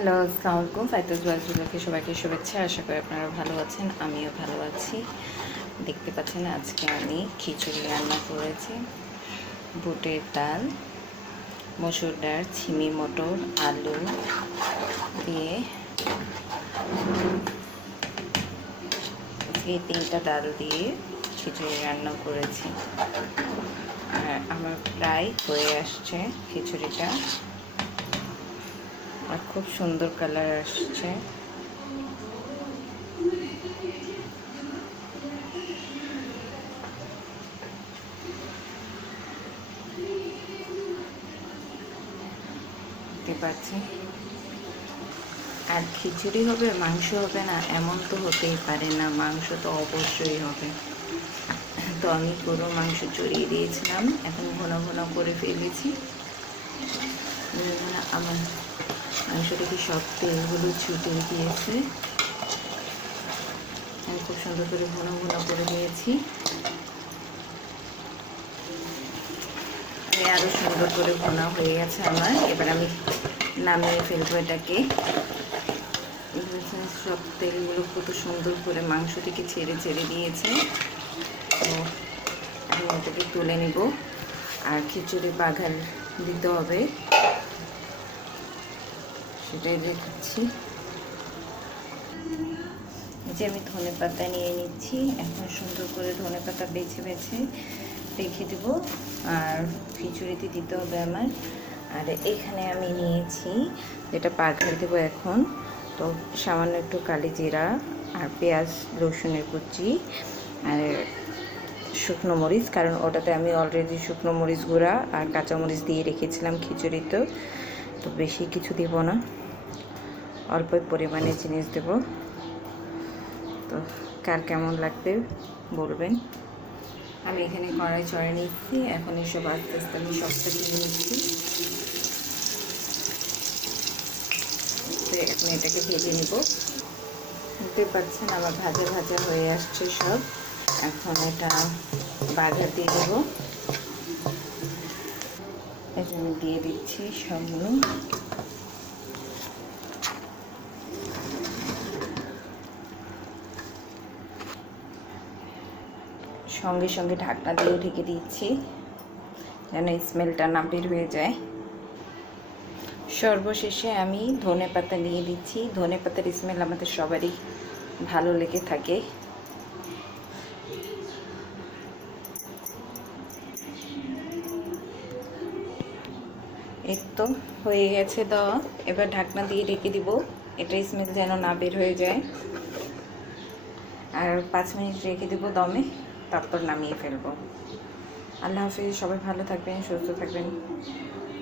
Hello আসসালামু আলাইকুম ফাইতুল জুয়াজুলাকে সবাইকে শুভেচ্ছা। আশা করি আপনারা ভালো আছেন, আমিও ভালো আছি। দেখতে পাচ্ছেন আজকে আমি খিচুড়ি রান্না করেছি। বুটের ডাল, মসুর ডাল ছিমি মটর, আলু দিয়ে এই তিনটা ডাল দিয়ে খিচুড়ি রান্না করেছি। আমার প্রায় হয়ে আসছে খিচুড়িটা। আর খুব সুন্দর কালার আসছে। আর খিচুড়ি হবে, মাংস হবে না, এমন তো হতেই পারে না, মাংস তো অবশ্যই হবে। তো আমি পুরো মাংস চড়িয়ে দিয়েছিলাম, এখন ঘন ঘন করে ফেলেছি। আমার মাংস থেকে সব তেলগুলো ছুটে দিয়েছে। আমি খুব সুন্দর করে ঘন ঘন করে দিয়েছি আরও সুন্দর করে ঘন হয়ে গেছে আমার। এবার আমি নামিয়ে ফেলব এটাকে। সব তেলগুলো কত সুন্দর করে মাংস থেকে ছেড়ে ছেড়ে দিয়েছে। তো আমি এটাকে তুলে নিব। আর খিচুড়ি বাঘাল দিতে হবে। সেটাই দেখাচ্ছি। যে আমি ধনে পাতা নিয়ে নিচ্ছি। এখন সুন্দর করে ধনে পাতা বেছে বেছে রেখে দেব। আর খিচুড়িতে দিতে হবে আমার। আর এখানে আমি নিয়েছি যেটা পাঘার দেবো এখন। তো সামান্য একটু কালি জিরা আর পেঁয়াজ, রসুনের কুচি আর শুকনো মরিচ, কারণ ওটাতে আমি অলরেডি শুকনো মরিচ গুঁড়া আর কাঁচা মরিচ দিয়ে রেখেছিলাম খিচুড়িতেও তো বেশি কিছু দেব না। অল্প পরিমাণে জিনিস দেব। তো কার কেমন লাগবে বলবেন। আমি এখানে কড়াই চড়ে নিচ্ছি, এখন এসব আস্তে আস্তে আমি সবটা দিয়ে নিচ্ছি। এখন এটাকে ভেজে নিব। বুঝতে পারছেন আমার ভাজা ভাজা হয়ে আসছে সব। এখন এটা বাঘা দিয়ে দেবো। এখানে দিয়ে দিচ্ছি সবগুলো সঙ্গে সঙ্গে ঢাকনা দিয়ে ঢেকে দিচ্ছি, যেন স্মেলটা না বের হয়ে যায়। সর্বশেষে আমি ধনে পাতা নিয়ে দিচ্ছি ধনে পাতার স্মেল আমাদের সবারই ভালো লেগে থাকে। এই তো হয়ে গেছে দেওয়া এবার ঢাকনা দিয়ে রেখে দিব। এটা স্মেল যেন না বের হয়ে যায়। আর পাঁচ মিনিট রেখে দেবো দমে। তারপর নামিয়ে ফেলব। আল্লাহ হাফিজ সবাই ভালো থাকবেন সুস্থ থাকবেন।